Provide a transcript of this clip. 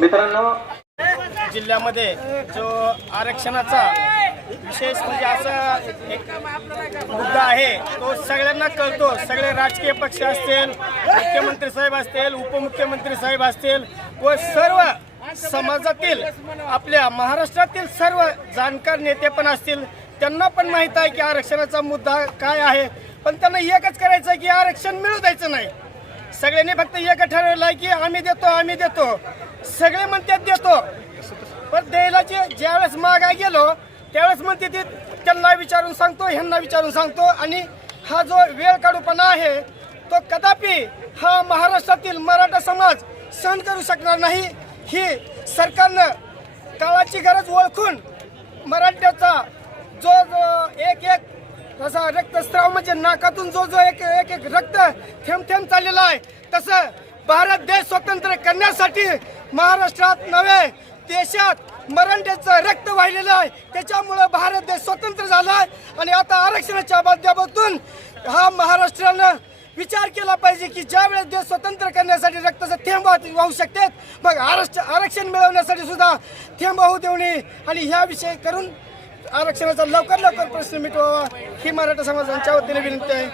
मित्रांनो जिल्ह्यामध्ये जो आरक्षणाचा विशेष म्हणजे असा एक मुद्दा आहे तो सगळ्यांना कळतो. सगळे राजकीय पक्ष असतील मुख्यमंत्री साहेब असतील उपमुख्यमंत्री साहेब असतील व सर्व समाजातील आपल्या महाराष्ट्रातील सर्व जाणकार नेते पण असतील त्यांना पण माहीत आहे की आरक्षणाचा मुद्दा काय आहे. पण त्यांना एकच करायचं आहे की आरक्षण मिळू द्यायचं नाही. सगळ्यांनी फक्त एक ठरवलं आहे की आम्ही देतो आम्ही देतो. सगळे म्हणतात देतो. पण द्यायला ज्यावेळेस मागाय गेलो त्यावेळेस म्हणते ते त्यांना विचारून सांगतो ह्यांना विचारून सांगतो. आणि हा जो वेळ काढूपणा आहे तो कदापि हा महाराष्ट्रातील मराठा समाज सहन करू शकणार नाही. ही सरकारनं काळाची गरज ओळखून मराठ्याचा जो जो एक एक तसा रक्तस्राव म्हणजे नाकातून जो जो एक एक एक रक्त थेंब थेंब चाललेला आहे तसं भारत देश स्वतंत्र करण्यासाठी महाराष्ट्रात नव्हे देशात मराठ्याचं रक्त वाहिलेलं आहे. त्याच्यामुळं भारत देश स्वतंत्र झाला आहे. आणि आता आरक्षणाच्या माध्यमातून हा महाराष्ट्रानं विचार केला पाहिजे की ज्यावेळेस देश स्वतंत्र करण्यासाठी रक्ताचा थेंब वाहू शकतात मग आरक्षण आरक्षण मिळवण्यासाठी सुद्धा थेंब वाहू नये. आणि ह्या विषय करून आरक्षणाचा लवकर लवकर प्रश्न मिटवावा ही मराठा समाजाच्या वतीने विनंती आहे.